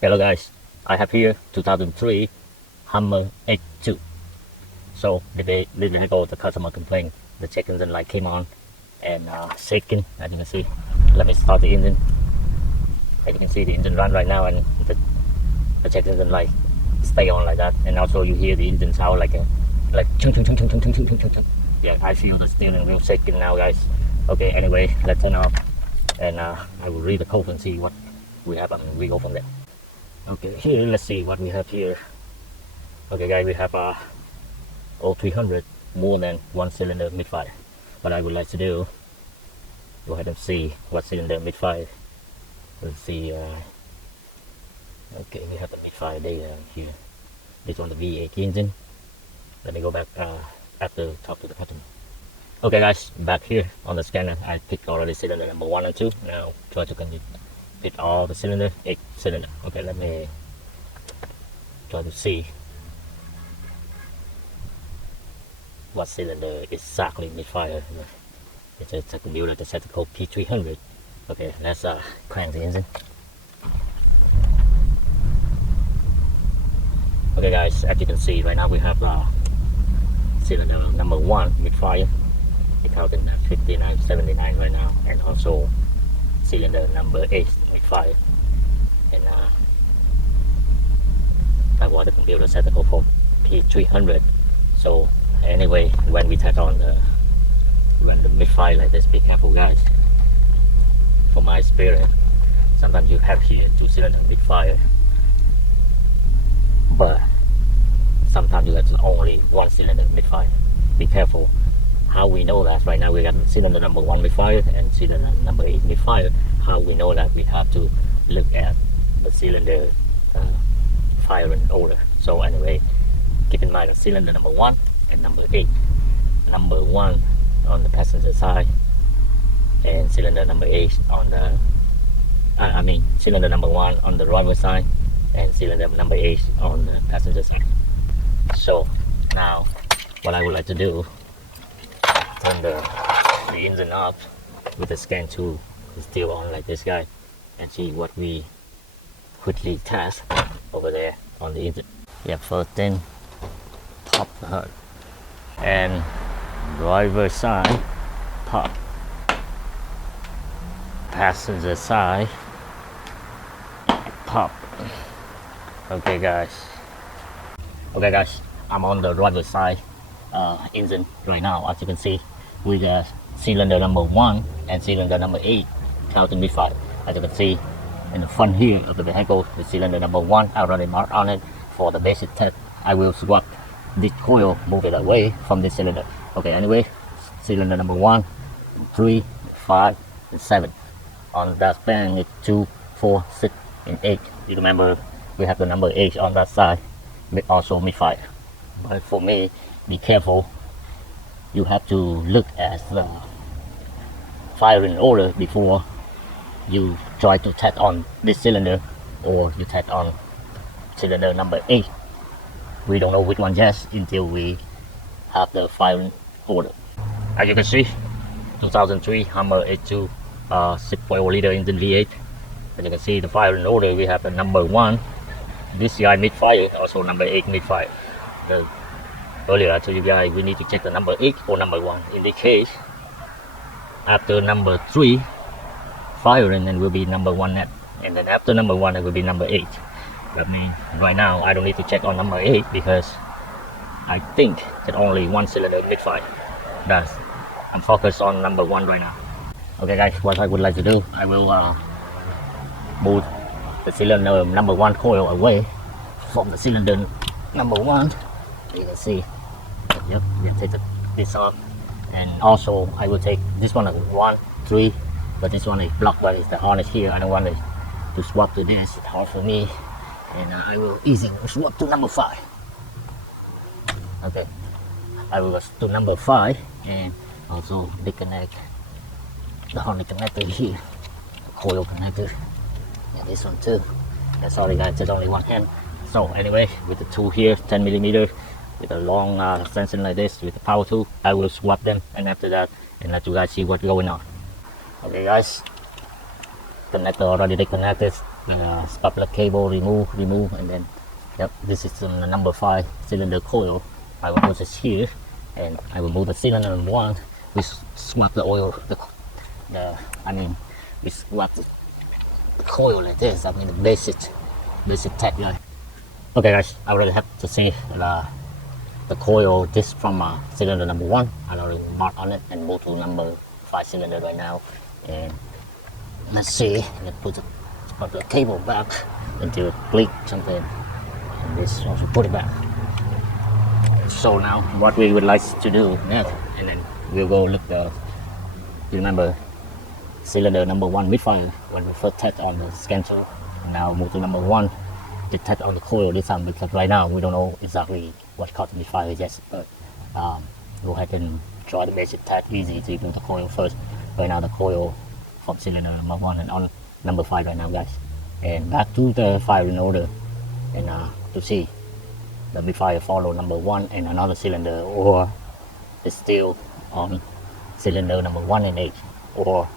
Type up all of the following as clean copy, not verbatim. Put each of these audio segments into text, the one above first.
Hello guys, I have here 2003 Hummer H2. So the little bit ago the customer complained the check engine light came on and shaking, as you can see. Let me start the engine. As you can see the engine run right now and the check engine light stay on like that, and also you hear the engine sound like chung chung chung chung chung chung chung chung chung. Yeah, I feel the steering wheel shaking now guys. Okay, anyway, let's turn off and I will read the code and see what we have and we go from there. Okay, here let's see what we have here. Okay guys, we have a P0300 more than one cylinder Misfire. What I would like to do, go ahead and see what cylinder Misfire. Let's see. Okay, we have the Misfire data here. This one the V8 engine. Let me go back after talk to the customer. Okay guys, back here on the scanner I picked already cylinder number 1 and 2. Now try to fit all the cylinder, 8 cylinder. Okay, let me try to see what cylinder exactly Misfire. It's a computer that set the code P0300. Okay, let's crank the engine. Okay guys, as you can see right now we have cylinder number 1 Misfire. It's out in 5979 right now, and also cylinder number 8 Misfire. And I want the computer set the code for P0300. So anyway, when we tap on the Misfire like this, be careful guys. From my experience, sometimes you have here 2 cylinder Misfire, but sometimes you have only 1 cylinder Misfire. Be careful. How we know that? Right now we got cylinder number 1 Misfire and cylinder number 8 Misfire. How we know that? We have to look at the cylinder firing order. So anyway, keep in mind cylinder number 1 and number 8. Number 1 on the passenger side and cylinder number 8 on the cylinder number 1 on the driver side and cylinder number 8 on the passenger side. So now what I would like to do, turn the engine off with the scan tool. It's still on like this guy, and see what we quickly test over there on the engine. Yeah, first thing, pop the hood and driver side pop, passenger side pop. Okay guys, I'm on the driver side engine right now. As you can see, we got cylinder number 1 and cylinder number 8 counting Misfire. As you can see in the front here of the vehicle, the cylinder number 1 I already marked on it. For the basic test, I will swap this coil, move it away from this cylinder. Okay, anyway, cylinder number 1, 3, 5, and 7. On that span, it's 2, 4, 6, and 8. You remember we have the number 8 on that side, but also Misfire. But for me, be careful. You have to look at the firing order before you try to tap on this cylinder, or you tap on cylinder number 8. We don't know which one yet until we have the firing order. As you can see, 2003 Hummer H2 6.0 liter engine V8. As you can see the firing order, we have the number 1 this guy Misfire, also number 8 Misfire. Earlier I told you guys we need to check the number 8 or number 1. In this case, after number 3 firing, it will be number 1 net, and then after number 1 it will be number 8. That means right now I don't need to check on number 8 because I think that only 1 cylinder Misfire. I'm focused on number 1 right now. Okay guys, what I would like to do, I will move the cylinder number 1 coil away from the cylinder number 1. You can see, yep, we'll take this off, and also I will take this one as 1, 3, but this one is blocked by the harness here. I don't want to swap to this, it's hard for me, and I will easily swap to number 5. Okay, I will to number 5 and also disconnect the harness connector here, coil connector, and this one too. And sorry guys, there's only one hand. So anyway, with the tool here, 10mm, with a long extension like this, with the power tool, I will swap them, and after that, and let you guys see what's going on. Okay guys, connector already disconnected. coupler cable, remove, and then yep, this is the number 5 cylinder coil. I will put this here, and I will move the cylinder number 1. We swap the oil, we swap the coil like this. I mean the basic tech guy. Okay guys, I already have to see the coil this from cylinder number 1. I already mark on it and move to number 5 cylinder right now. And let's see, let's put the cable back until it bleed something, and this also put it back. So now what we would like to do next, and then we'll go look remember cylinder number 1 Misfire when we first test on the scan tool. Now move to number 1 to test on the coil this time, because right now we don't know exactly what caused the misfire yet, but go ahead and try the basic test easy to remove the coil first. Right now the coil from cylinder number 1 and on number 5 right now guys, and back to the firing order, and to see the misfire follow number 1 and another cylinder, or it's still on cylinder number 1 and 8, or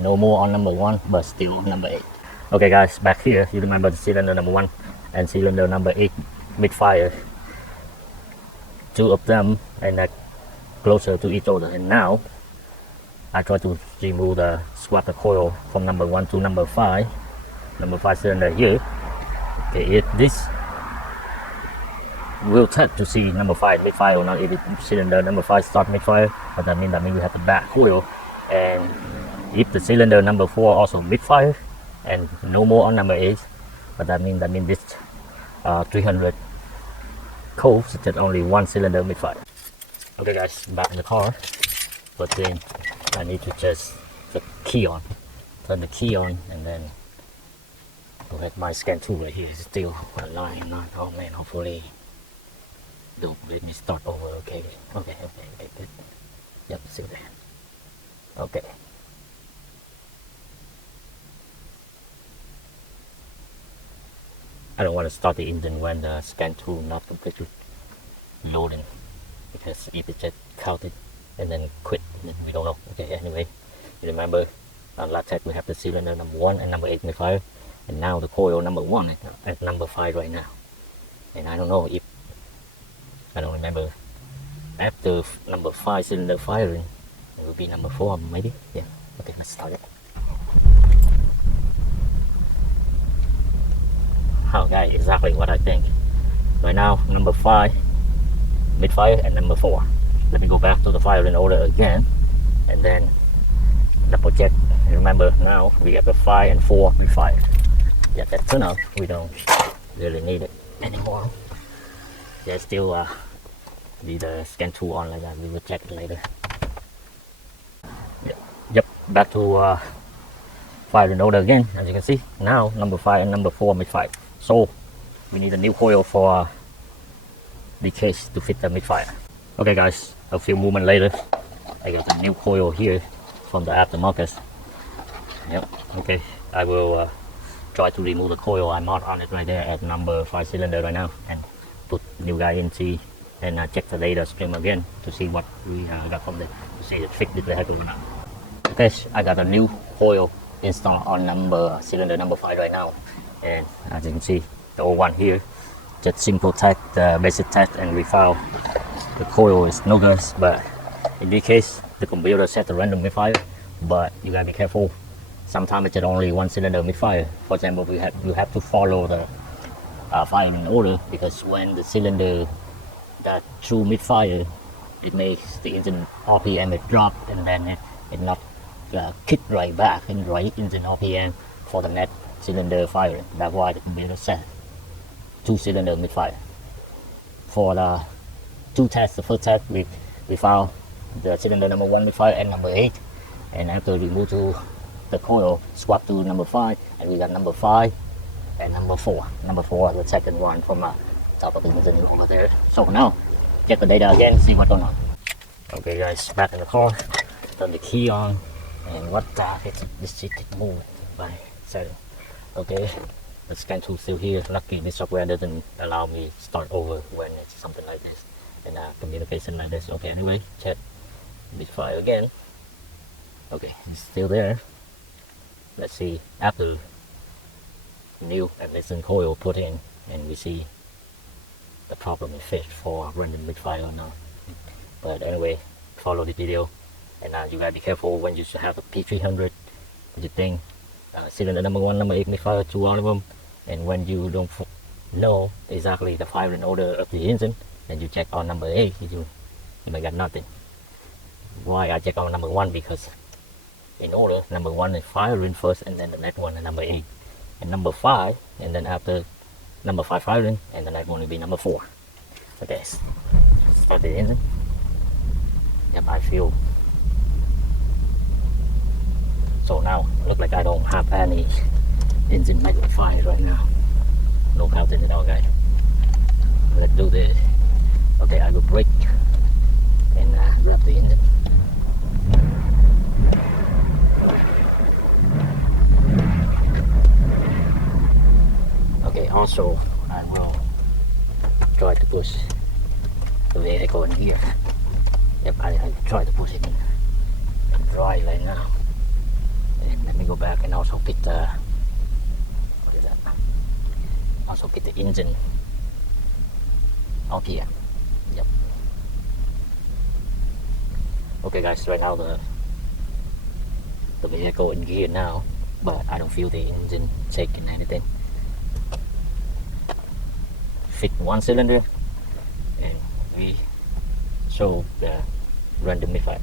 no more on number 1 but still on number 8. Okay guys, back here you remember the cylinder number 1 and cylinder number 8 misfire, 2 of them and closer to each other, and now I try to remove swap the coil from number 1 to number 5 cylinder here. Okay, if this will test to see number 5 misfire or not. If cylinder number 5 start misfire, but that means you have the back coil, and if the cylinder number 4 also misfire and no more on number 8, but that means this 300 codes that only 1 cylinder misfire. Okay guys, back in the car, but then I need to just the key on, turn the key on, and then go ahead. My scan tool right here is still aligned. Oh man, hopefully don't let me start over. Okay, good. Yep, still there. Okay. I don't want to start the engine when the scan tool not completely loading, because if it just counted and then quit, then we don't know. Okay, anyway, you remember on last test we have the cylinder number 1 and number 8 misfire, and now the coil number 1 is at number 5 right now, and I don't know if, I don't remember, after number 5 cylinder firing it will be number 4 maybe. Yeah, okay, let's start it. Okay, exactly what I think. Right now number 5 misfire and number 4. Let me go back to the firing order again and then double check. Remember now we have the 5 and 4 misfire. Yeah, that turned out we don't really need it anymore. There's still need the scan tool on like that. We will check it later. Yep, back to firing order again. As you can see, now number 5 and number 4 misfire. So we need a new coil for the case to fit the misfire. Okay guys, a few moments later, I got a new coil here from the aftermarket. Yep, okay, I will try to remove the coil. I marked on it right there at number 5 cylinder right now, and put new guy in, see, and check the data stream again to see what we got from there, to see it fit the vehicle or not. Okay, I got a new coil installed on cylinder number 5 right now, and as you can see, the old one here, just simple test, basic test, and we found the coil is no good. But in this case, the computer set a random misfire, but you gotta be careful. Sometimes it's only 1 cylinder misfire. For example, you have to follow the firing order, because when the cylinder that true misfire, it makes the engine RPM it drop, and then it not kick right back in right engine RPM for the next cylinder firing. That's why the computer set 2 cylinder misfire. For the 2 tests, the first test we found the cylinder number 1 misfire and number 8, and after we move to the coil, swap to number 5, and we got number 5 and number 4. Number 4 is the second one from top of the engine over there. So now check the data again, see what's going on. Okay guys, back in the car, turn the key on, and what the heck, this seat moved by setting. Okay, the scan tool still here. Lucky this software doesn't allow me to start over when it's something like this, and communication like this. Okay, anyway, check Misfire again. Okay, it's still there. Let's see after new ignition coil put in, and we see the problem is fixed for random misfire or not. But anyway, follow the video, and you gotta be careful when you have the P0300 the thing, cylinder number 1, number 8 misfire to all of them, and when you don't know exactly the firing order of the engine, and you check on number 8, you may got nothing. Why I check on number 1? Because in order, number 1 is firing first, and then the next one is number 8, and number 5, and then after number 5 firing, and the next one will be number 4. Okay, start the engine. Yep, I feel. So now, look like I don't have any engine magnifier right now. No counting at all, guys. Let's do this. Okay, I will brake and grab the engine. Okay, also I will try to push the vehicle in gear. Yep, I try to push it in dry right now. And let me go back and also pick the, what is that? Also pick the engine out here. Yep. Okay guys, right now the vehicle in gear now, but I don't feel the engine shaking anything. Fit one cylinder, and we show the random misfire.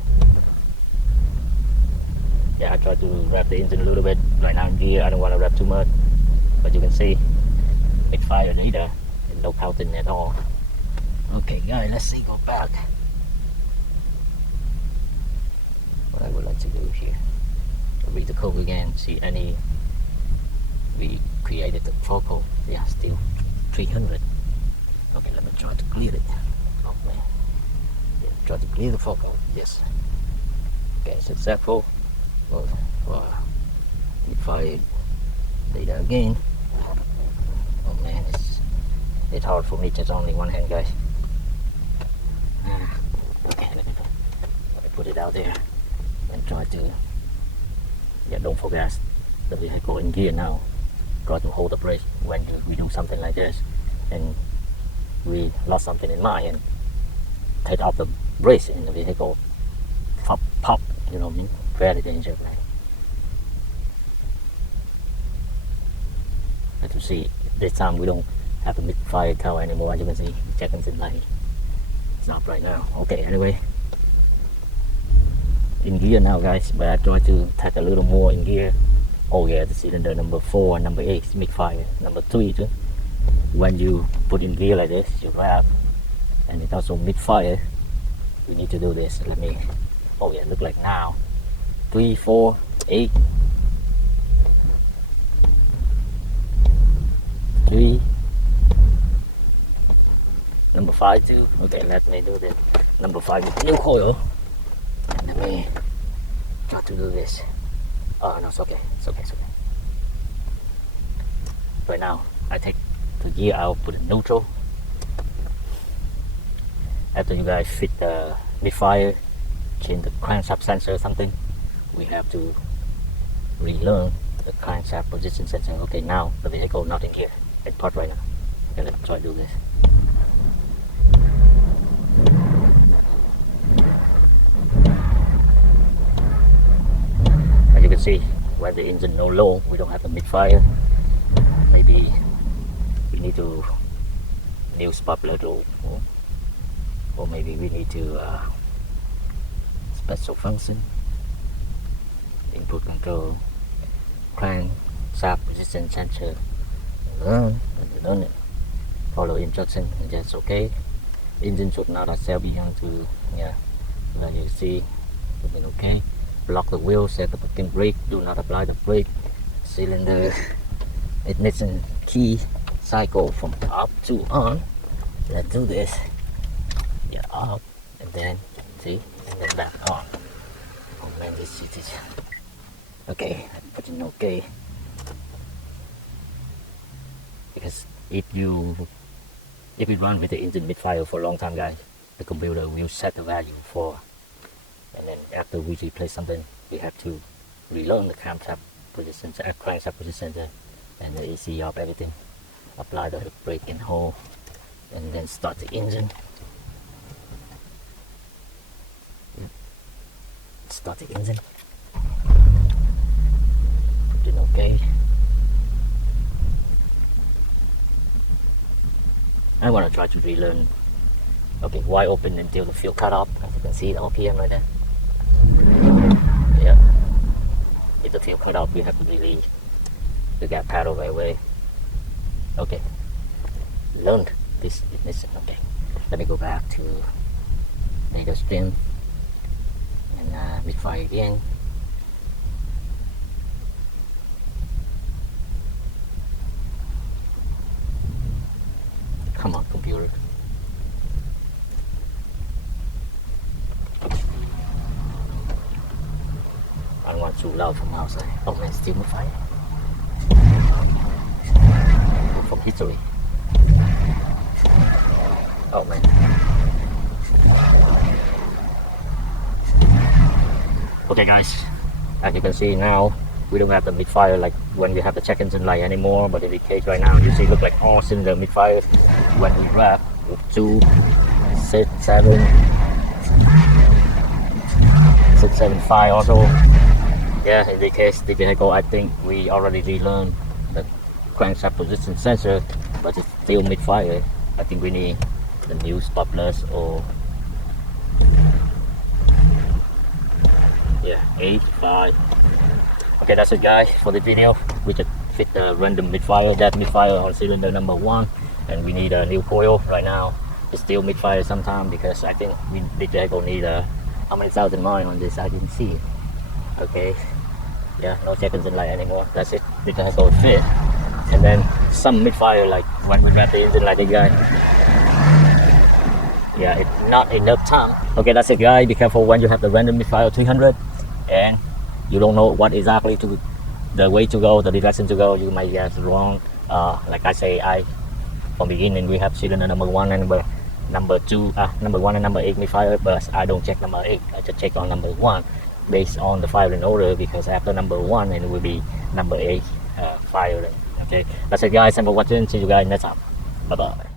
Yeah, I try to wrap the engine a little bit right now in gear. I don't want to wrap too much, but you can see misfire data and no counting at all. Okay guys, let's see, go back. What I would like to do here, read the code again, see any, we created the focal, yeah, still 300. Okay, let me try to clear it. Oh man, yeah, try to clear the focal, yes. Okay, successful. For misfire data again. Oh man, it's hard for me, just only one hand, guys. Okay, let me put it out there and try to, yeah, don't forget the vehicle in gear now. Try to hold the brake when we do something like this, and we lost something in mind, and take off the brakes in the vehicle, pop, you know what I mean? Very dangerous. As you see, this time we don't have a misfire tower anymore. As you can see, check engine light. It's not right now. Okay, anyway, in gear now, guys. But I try to take a little more in gear. Oh yeah, the cylinder number 4 and number 8 is misfire. Number 3 too. When you put in gear like this, you grab, and it's also misfire. We need to do this. Let me. Oh yeah, look like now. 3, 4, 8, 3, number 5 too. Okay, let me do this. Number 5 with new coil. Let me try to do this. Oh no, it's okay. It's okay. It's okay. Right now, I take the gear out, put it neutral. After you guys fit the misfire, change the crankshaft sensor or something, we have to relearn the crankshaft position sensor. Okay, now the vehicle not in gear. It's part right now. Okay, let's try to do this. As you can see, when the engine no low, we don't have the misfire. Maybe we need to new spark plug, or maybe we need to special function, input control, crank shaft position sensor. Learn and you learn it. Follow instruction and that's okay. Engine should not accept beyond to, yeah. Like you see, everything okay. Block the wheel, set the parking brake, do not apply the brake. Cylinder ignition key cycle from up to on. Let's do this. Yeah, up and then see, and then back on. Oh man, this is okay. Put in okay. Because if you run with the engine misfire for a long time, guys, the computer will set the value for, and then after we replace something, we have to relearn the crankshaft position, and the AC up everything. Apply the brake and hole, and then start the engine. Start the engine. Put it okay. I want to try to relearn. Okay, wide open until the fuel cut off. As you can see, the RPM right there. Yeah. If the fuel cut off, we have to release the gas pedal right away. Okay. Learned this ignition. Okay. Let me go back to data stream and Misfire again. Come on, computer. I don't want too loud from outside. Oh man, still Misfire. From history. Oh man. Okay guys, as you can see now, we don't have the Misfire like when we have the check engine light anymore, but in the case right now, you see look like all cylinder Misfire when we wrap with 2, 6, 7, 6, 7, 5 also. Yeah, in the case the vehicle, I think we already relearned the crankshaft position sensor, but it's still Misfire. I think we need the new sparkless or 8, 5. Okay, that's it guys for the video. We just fit the random Misfire, that Misfire on cylinder number 1, and we need a new coil right now. It's still Misfire sometime because I think the vehicle need how many thousand miles on this, I didn't see. Okay, yeah, no check engine light anymore. That's it, the vehicle fit. And then some Misfire, like when we wrap the engine like this guy, yeah, it's not enough time. Okay, that's it guys. Be careful when you have the random Misfire 300 and you don't know what exactly the way to go, the direction to go. You might guess wrong. Like I say, from beginning we have cylinder number 1 and number 2, number 1 and number 8 Misfire, but I don't check number 8. I just check on number 1 based on the firing order, because after number 1 and it will be number 8 firing. Okay, that's it guys. Thanks for watching. See you guys next time. Bye bye.